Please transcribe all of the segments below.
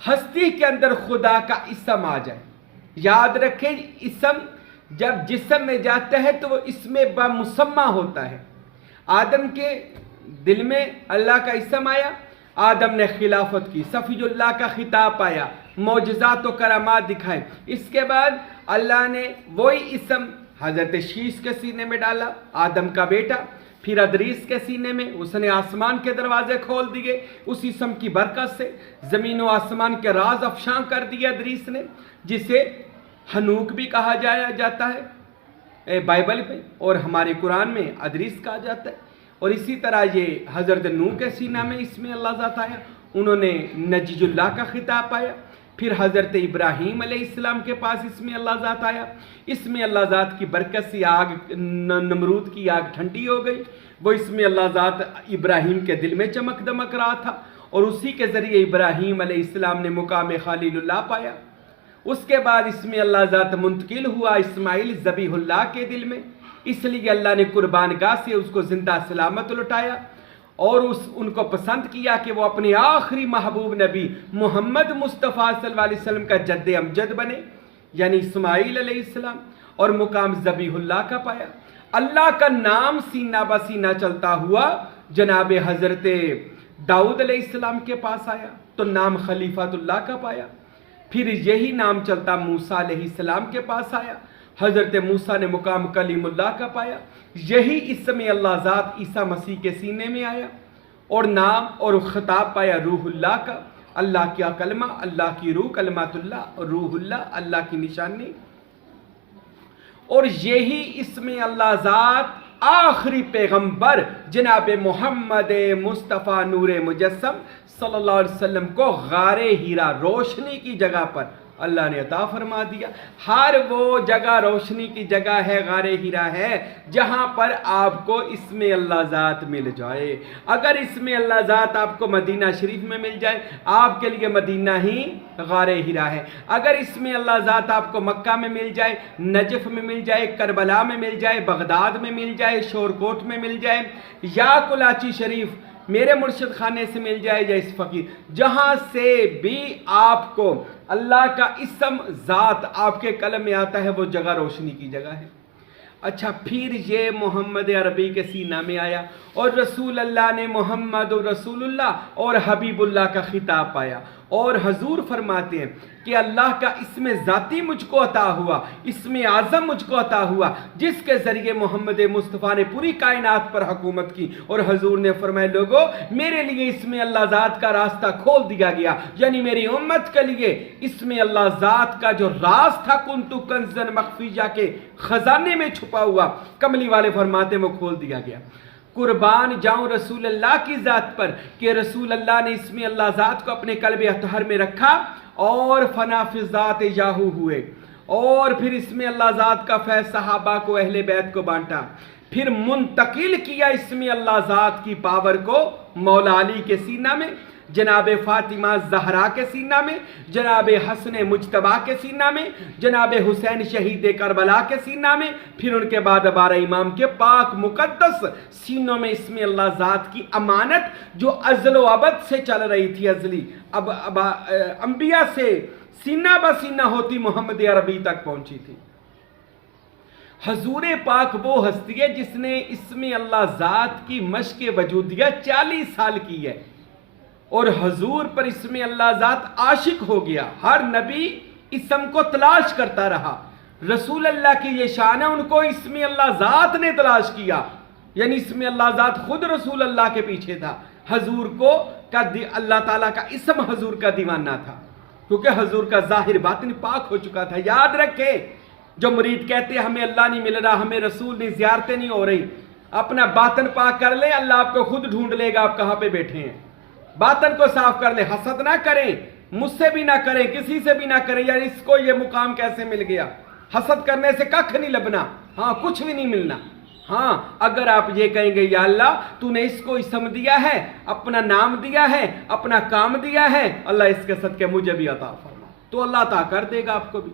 ہستی کے اندر خدا کا اسم آ جائے. یاد رکھیں اسم جب جسم میں جاتا ہے تو وہ اس میں بمسمہ ہوتا ہے. آدم کے دل میں اللہ کا اسم آیا، آدم نے خلافت کی، صفی اللہ کا خطاب پایا، معجزات و کرامات دکھائے. اس کے بعد اللہ نے وہی اسم حضرت شیش کے سینے میں ڈالا، آدم کا بیٹا. پھر ادریس کے سینے میں اس نے آسمان کے دروازے کھول دیے. اس اسم کی برکت سے زمین و آسمان کے راز افشاں کر دیا ادریس نے، جسے ہنوک بھی کہا جاتا ہے بائبل میں، اور ہمارے قرآن میں ادریس کہا جاتا ہے. اور اسی طرح یہ حضرت نوح کے سینہ میں اس میں اللہ ذات آیا، انہوں نے نجی اللہ کا خطاب پایا. پھر حضرت ابراہیم علیہ السلام کے پاس اس میں اللہ ذات آیا. اس میں اللہ ذات کی برکت سے آگ، نمرود کی آگ ٹھنڈی ہو گئی. وہ اس میں اللہ ذات ابراہیم کے دل میں چمک دمک رہا تھا، اور اسی کے ذریعے ابراہیم علیہ السلام نے مقام خلیل اللہ پایا. اس کے بعد اس میں اللہ ذات منتقل ہوا اسماعیل ذبیح اللہ کے دل میں، اس لیے اللہ نے قربان گاہ سے اس کو زندہ سلامت لٹایا، اور ان کو پسند کیا کہ وہ اپنے آخری محبوب نبی محمد مصطفیٰ صلی اللہ علیہ وسلم کا جد امجد بنے، یعنی اسماعیل علیہ السلام، اور مقام ذبیح اللہ کا پایا. اللہ کا نام سینہ بسینہ چلتا ہوا جناب حضرت داؤد علیہ السلام کے پاس آیا تو نام خلیفۃ اللہ کا پایا. پھر یہی نام چلتا موسیٰ علیہ السلام کے پاس آیا، حضرت موسیٰ نے مقام کلیم اللہ کا پایا. یہی اسم اللہ ذات عیسیٰ مسیح کے سینے میں آیا اور نام اور خطاب پایا روح اللہ کا. اللہ کیا کلمہ، اللہ کی روح، کلمات اللہ اور روح اللہ، اللہ کی نشانی. اور یہی اسم اللہ ذات آخری پیغمبر جناب محمد مصطفیٰ نور مجسم صلی اللہ علیہ وسلم کو غار ہیرا، روشنی کی جگہ پر اللہ نے عطا فرما دیا. ہر وہ جگہ روشنی کی جگہ ہے، غار ہیرا ہے، جہاں پر آپ کو اسم اللہ ذات مل جائے. اگر اسم اللہ ذات آپ کو مدینہ شریف میں مل جائے، آپ کے لیے مدینہ ہی غار ہیرا ہے. اگر اسم اللہ ذات آپ کو مکہ میں مل جائے، نجف میں مل جائے، کربلا میں مل جائے، بغداد میں مل جائے، شورکوٹ میں مل جائے، یا کلاچی شریف میرے مرشد خانے سے مل جائے، یا اس فقیر، جہاں سے بھی آپ کو اللہ کا اسم ذات آپ کے قلم میں آتا ہے، وہ جگہ روشنی کی جگہ ہے. اچھا، پھر یہ محمد عربی کے سینہ میں آیا اور رسول اللہ نے محمد رسول اللہ اور حبیب اللہ کا خطاب پایا. اور حضور فرماتے ہیں کہ اللہ کا اسم ذاتی مجھ کو عطا ہوا، اسم اعظم مجھ کو عطا ہوا، جس کے ذریعے محمد مصطفیٰ نے پوری کائنات پر حکومت کی. اور حضور نے فرمایا لوگو میرے لیے اسم اللہ ذات کا راستہ کھول دیا گیا، یعنی میری امت کے لیے اسم اللہ ذات کا جو راز تھا کنتو کنزن مخفیہ کے خزانے میں چھپا ہوا، کملی والے فرماتے وہ کھول دیا گیا. قربان جاؤں رسول اللہ کی ذات پر کہ رسول اللہ نے اسم اللہ ذات کو اپنے قلب اطہر میں رکھا اور فنا فی ذات یاہو ہوئے، اور پھر اسم اللہ ذات کا فیض صحابہ کو، اہل بیت کو بانٹا. پھر منتقل کیا اسم اللہ ذات کی پاور کو مولا علی کے سینہ میں، جناب فاطمہ زہرا کے سینہ میں، جناب حسن مجتبی کے سینہ میں، جناب حسین شہید کربلا کے سینہ میں، پھر ان کے بعد 12 امام کے پاک مقدس سینوں میں اسم اللہ ذات کی امانت جو ازل و ابد سے چل رہی تھی، ازلی اب انبیاء سے سینہ بہ سینہ ہوتی محمد عربی تک پہنچی تھی. حضور پاک وہ ہستی ہے جس نے اسم اللہ ذات کی مشق وجودیہ 40 سال کی ہے، اور حضور پر اسم اللہ ذات عاشق ہو گیا. ہر نبی اسم کو تلاش کرتا رہا. رسول اللہ کی یہ شان ہے، ان کو اسم اللہ ذات نے تلاش کیا، یعنی اسم اللہ ذات خود رسول اللہ کے پیچھے تھا. حضور کو اللہ تعالیٰ کا اسم حضور کا دیوانہ تھا، کیونکہ حضور کا ظاہر باطن پاک ہو چکا تھا. یاد رکھیں، جو مرید کہتے ہیں ہمیں اللہ نہیں مل رہا، ہمیں رسول نہیں، زیارتیں نہیں ہو رہی، اپنا باطن پاک کر لیں، اللہ آپ کو خود ڈھونڈ لے گا آپ کہاں پہ بیٹھے ہیں. باطن کو صاف کر لیں، حسد نہ کریں، مجھ سے بھی نہ کریں، کسی سے بھی نہ کریں یار اس کو یہ مقام کیسے مل گیا. حسد کرنے سے ککھ نہیں لبنا، ہاں کچھ بھی نہیں ملنا. ہاں اگر آپ یہ کہیں گے یا اللہ تو نے اس کو اسم دیا ہے، اپنا نام دیا ہے، اپنا کام دیا ہے، اللہ اس کے صدقے مجھے بھی عطا فرما، تو اللہ عطا کر دے گا آپ کو بھی.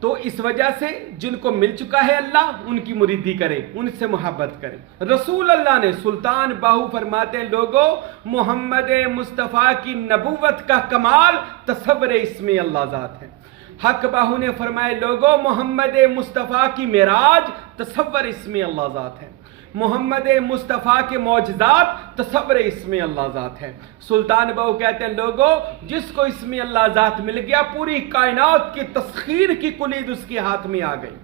تو اس وجہ سے جن کو مل چکا ہے اللہ ان کی مریدی کریں، ان سے محبت کریں۔ رسول اللہ نے سلطان باہو فرماتے ہیں لوگوں محمد مصطفیٰ کی نبوت کا کمال تصور اسم اللہ ذات ہے۔ حق باہو نے فرمایا لوگوں محمد مصطفیٰ کی معراج تصور اسم اللہ ذات ہے، محمد مصطفیٰ کے معجزات تصور اسم اللہ ذات ہے۔ سلطان باہو کہتے ہیں لوگوں جس کو اسم اللہ ذات مل گیا پوری کائنات کی تسخیر کی کلید اس کے ہاتھ میں آ گئی،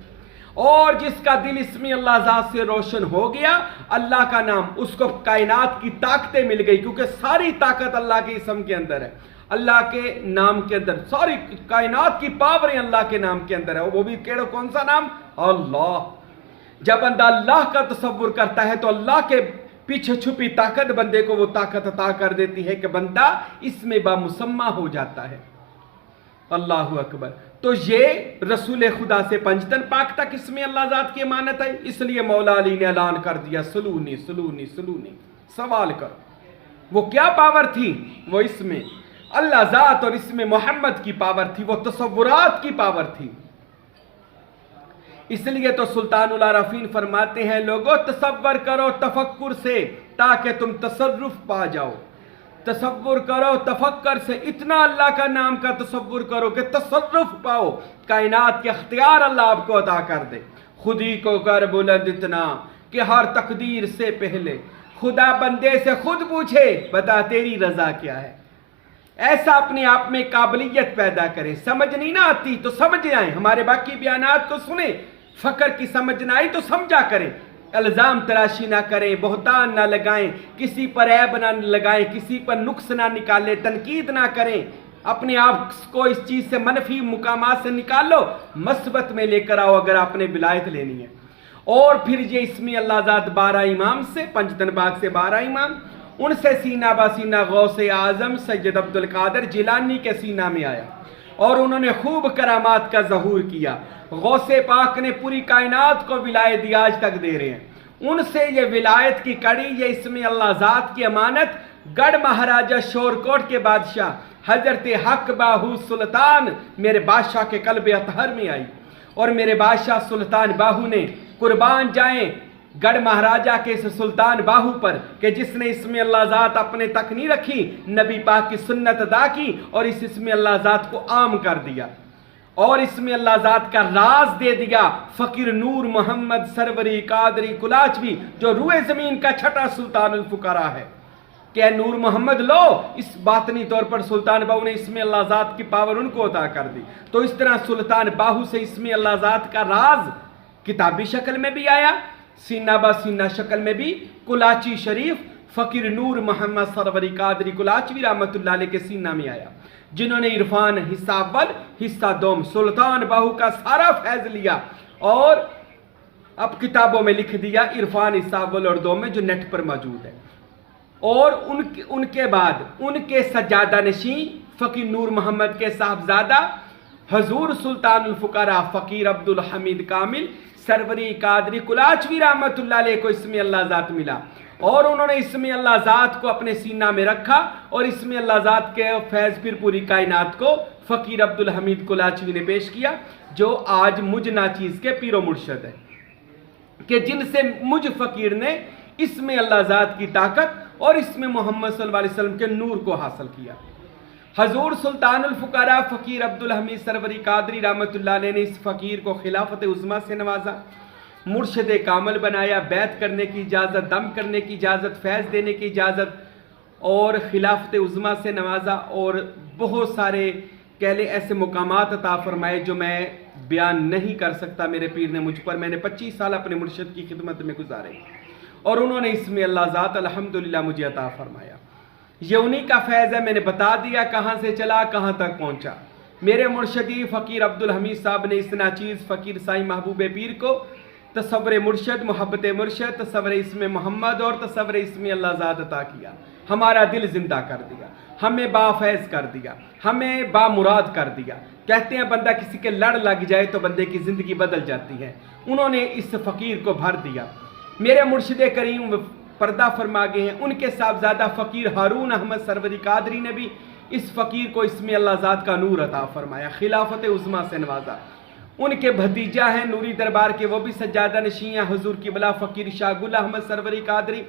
اور جس کا دل اسم اللہ ذات سے روشن ہو گیا اللہ کا نام اس کو کائنات کی طاقتیں مل گئی، کیونکہ ساری طاقت اللہ کے اسم کے اندر ہے، اللہ کے نام کے اندر ساری کائنات کی پاوریں اللہ کے نام کے اندر ہے۔ وہ بھی کون سا نام؟ اللہ۔ جب بندہ اللہ کا تصور کرتا ہے تو اللہ کے پیچھے چھپی طاقت بندے کو وہ طاقت عطا کر دیتی ہے کہ بندہ اس میں بامسمہ ہو جاتا ہے۔ اللہ اکبر۔ تو یہ رسول خدا سے پنجتن پاک تک اسم اللہ ذات کی امانت ہے، اس لیے مولا علی نے اعلان کر دیا سلونی سلونی سلونی، سوال کرو۔ وہ کیا پاور تھی؟ وہ اس میں اللہ ذات اور اس میں محمد کی پاور تھی، وہ تصورات کی پاور تھی۔ اس لیے تو سلطان العارفین فرماتے ہیں لوگوں تصور کرو تفکر سے تاکہ تم تصرف پا جاؤ، تصور کرو تفکر سے، اتنا اللہ کا نام کا تصور کرو کہ تصرف پاؤ، کائنات کے اختیار اللہ آپ کو عطا کر دے۔ خودی کو کر بلند اتنا کہ ہر تقدیر سے پہلے خدا بندے سے خود پوچھے بتا تیری رضا کیا ہے۔ ایسا اپنے آپ میں قابلیت پیدا کریں، سمجھ نہیں نہ آتی تو سمجھ آئیں، ہمارے باقی بیانات کو سنیں، فقر کی سمجھ نہ آئی تو سمجھا کریں، الزام تراشی نہ کریں، بہتان نہ لگائیں، کسی پر عیب نہ لگائیں، کسی پر نقص نہ نکالیں، تنقید نہ کریں، اپنے آپ کو اس چیز سے منفی مقامات سے نکالو، مثبت میں لے کر آؤ اگر آپ نے ولایت لینی ہے۔ اور پھر یہ اسم اللہ ذات 12 امام سے، پنجتن باغ سے 12 امام، ان سے سینہ با سینہ غوث اعظم سید عبد القادر جیلانی کے سینہ میں آیا اور انہوں نے خوب کرامات کا ظہور کیا۔ غوث پاک نے پوری کائنات کو ولایت دی، آج تک دے رہے ہیں۔ ان سے یہ ولایت کی کڑی، یہ اسم اللہ ذات کی امانت گڑھ مہاراجہ شورکوٹ کے بادشاہ حضرت حق باہو سلطان میرے بادشاہ کے قلب اطہر میں آئی، اور میرے بادشاہ سلطان باہو نے قربان جائیں گڑھ مہاراجہ کے اس سلطان باہو پر کہ جس نے اسم اللہ ذات اپنے تک نہیں رکھی، نبی پاک کی سنت ادا کی اور اس اسم اللہ ذات کو عام کر دیا، اور اسم اللہ ذات کا راز دے دیا فقیر نور محمد سروری قادری کلاچوی جو روئے زمین کا چھٹا سلطان الفقراء ہے، کہ اے نور محمد لو۔ اس باطنی طور پر سلطان باہو نے اسم اللہ ذات کی پاور ان کو عطا کر دی۔ تو اس طرح سلطان باہو سے اسم اللہ ذات کا راز کتابی شکل میں بھی آیا، سینہ با سینہ شکل میں بھی کلاچی شریف فقیر نور محمد سروری قادری کلاچوی رحمت اللہ علیہ کے سینہ میں آیا، جنہوں نے عرفان حصہ اول حصہ دوم سلطان باہو کا سارا فیض لیا اور اب کتابوں میں لکھ دیا، عرفان حصہ اول اور دوم میں جو نیٹ پر موجود ہے۔ اور ان کے بعد ان کے سجادہ نشین فقیر نور محمد کے صاحبزادہ حضور سلطان الفقراء فقیر عبد الحمید کامل سروری قادری کلاچوی رحمت اللہ علیہ کو اسم اللہ ذات ملا، اور انہوں نے اسم اللہ ذات کو اپنے سینہ میں رکھا، اور اسم اللہ ذات کے فیض پھر پوری کائنات کو فقیر عبد الحمید کلاچوی نے پیش کیا، جو آج مجھ ناچیز کے پیر و مرشد ہے، کہ جن سے مجھ فقیر نے اسم اللہ ذات کی طاقت اور اسم محمد صلی اللہ علیہ وسلم کے نور کو حاصل کیا۔ حضور سلطان الفقراء فقیر عبد الحمید سروری قادری رحمت اللہ علیہ نے اس فقیر کو خلافت عظمیٰ سے نوازا، مرشد کامل بنایا، بیعت کرنے کی اجازت، دم کرنے کی اجازت، فیض دینے کی اجازت، اور خلافت عظمیٰ سے نوازا، اور بہت سارے کہلے ایسے مقامات عطا فرمائے جو میں بیان نہیں کر سکتا میرے پیر نے مجھ پر۔ میں نے 25 سال اپنے مرشد کی خدمت میں گزارے اور انہوں نے اسم اللہ ذات الحمدللہ مجھے عطا فرمایا۔ یہ انہی کا فیض ہے، میں نے بتا دیا کہاں سے چلا کہاں تک پہنچا۔ میرے مرشدی فقیر عبد الحمید صاحب نے اس ناچیز فقیر سائیں محبوب پیر کو تصور مرشد، محبت مرشد، تصور اسم محمد اور تصور اسم اللہ ذات عطا کیا، ہمارا دل زندہ کر دیا، ہمیں با فیض کر دیا، ہمیں با مراد کر دیا۔ کہتے ہیں بندہ کسی کے لڑ لگ جائے تو بندے کی زندگی بدل جاتی ہے، انہوں نے اس فقیر کو بھر دیا۔ میرے مرشد کریم پردہ فرما گئے ہیں، ان کے صاحبزادہ فقیر ہارون احمد سروری قادری نے بھی اس فقیر کو اسم اللہ ذات کا نور عطا فرمایا، خلافت عظمیٰ سے نوازا، ان کے بھتیجا ہیں نوری دربار کے، وہ بھی سجادہ نشین ہیں، حضور کی بلا فقیر شاہ گل احمد سروری قادری،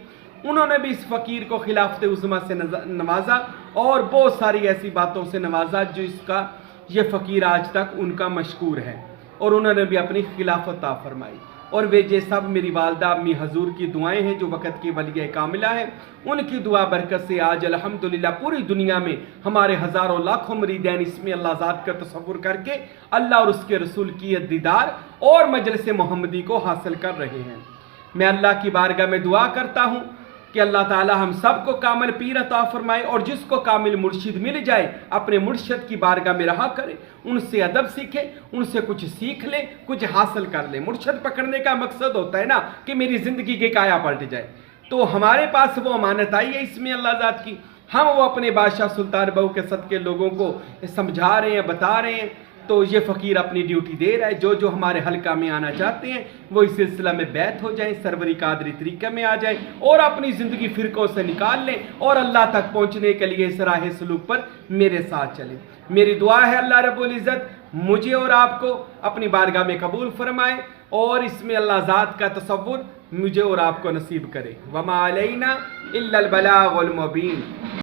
انہوں نے بھی اس فقیر کو خلافت عظمیٰ سے نوازا اور بہت ساری ایسی باتوں سے نوازا جو اس کا یہ فقیر آج تک ان کا مشکور ہے، اور انہوں نے بھی اپنی خلافت عطا فرمائی۔ اور وہ یہ سب میری والدہ امی حضور کی دعائیں ہیں جو وقت کی ولیہ کاملہ ہیں، ان کی دعا برکت سے آج الحمدللہ پوری دنیا میں ہمارے ہزاروں لاکھوں مریدین اسم اللہ ذات کا تصور کر کے اللہ اور اس کے رسول کی دیدار اور مجلس محمدی کو حاصل کر رہے ہیں۔ میں اللہ کی بارگاہ میں دعا کرتا ہوں کہ اللہ تعالی ہم سب کو کامل پیر عطا فرمائے، اور جس کو کامل مرشد مل جائے اپنے مرشد کی بارگاہ میں رہا کرے، ان سے ادب سیکھے، ان سے کچھ سیکھ لے، کچھ حاصل کر لے۔ مرشد پکڑنے کا مقصد ہوتا ہے نا کہ میری زندگی کی کایا پلٹ جائے، تو ہمارے پاس وہ امانت آئی ہے اس میں اللہ ذات کی، ہم وہ اپنے بادشاہ سلطان بہو کے صدقے لوگوں کو سمجھا رہے ہیں، بتا رہے ہیں، تو یہ فقیر اپنی ڈیوٹی دے رہا ہے۔ جو ہمارے حلقہ میں آنا چاہتے ہیں وہ اس سلسلہ میں بیعت ہو جائیں، سروری قادری طریقہ میں آ جائیں اور اپنی زندگی فرقوں سے نکال لیں اور اللہ تک پہنچنے کے لیے اس راہ سلوک پر میرے ساتھ چلیں۔ میری دعا ہے اللہ رب العزت مجھے اور آپ کو اپنی بارگاہ میں قبول فرمائے اور اس میں اللہ ذات کا تصور مجھے اور آپ کو نصیب کرے۔ وما علینا الا البلاغ المبین۔